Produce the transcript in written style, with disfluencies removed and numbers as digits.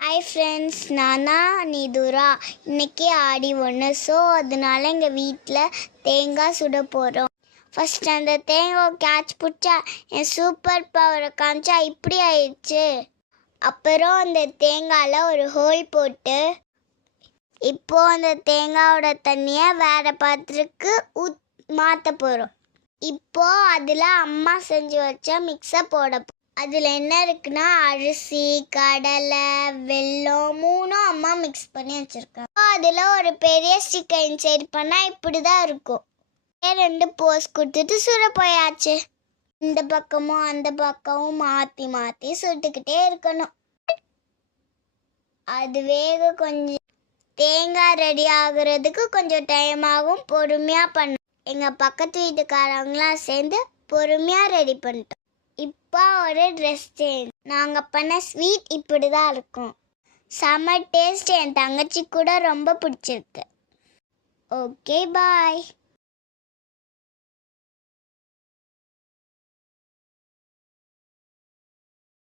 Hi friends, நானா நிதுரா. இன்னைக்கு ஆடி ஒன்று. ஸோ அதனால எங்கள் வீட்டில் தேங்காய் சுட போகிறோம். ஃபஸ்ட் அந்த தேங்காய் கேட்ச் பிடிச்சா என் சூப்பர் பவரை காமிச்சா இப்படி ஆயிடுச்சு. அப்புறம் அந்த தேங்காயில் ஒரு ஹோல் போட்டு இப்போது அந்த தேங்காயோட தண்ணியை வேறு பாத்திரத்துக்கு மாற்ற போகிறோம். இப்போது அதில் அம்மா செஞ்சு வச்ச மிக்ஸை போட. அதில் என்ன இருக்குன்னா, அரிசி, கடலை, வெல்லம் மூணும் அம்மா மிக்ஸ் பண்ணி வச்சுருக்காங்க. அதில் ஒரு பெரிய ஸ்டிக்கை இன்சைட் பண்ணால் இப்படி தான் இருக்கும். 2 போஸ் கொடுத்துட்டு சுட போயாச்சு. இந்த பக்கமும் அந்த பக்கமும் மாற்றி மாற்றி சுட்டுக்கிட்டே இருக்கணும். அது வேக கொஞ்சம் தேங்காய் ரெடி ஆகுறதுக்கு கொஞ்சம் டைம் ஆகும். பொறுமையாக பண்ணணும். எங்கள் பக்கத்து வீட்டுக்காரங்களாம் சேர்ந்து பொறுமையாக ரெடி பண்ணிட்டோம். இப்போ ஒரு ட்ரெஸ் சேஞ்ச். நாங்கள் பண்ண ஸ்வீட் இப்படி தான் இருக்கும். செம்ம டேஸ்ட். என் தங்கச்சி கூட ரொம்ப பிடிச்சிருக்கு. ஓகே, பாய்.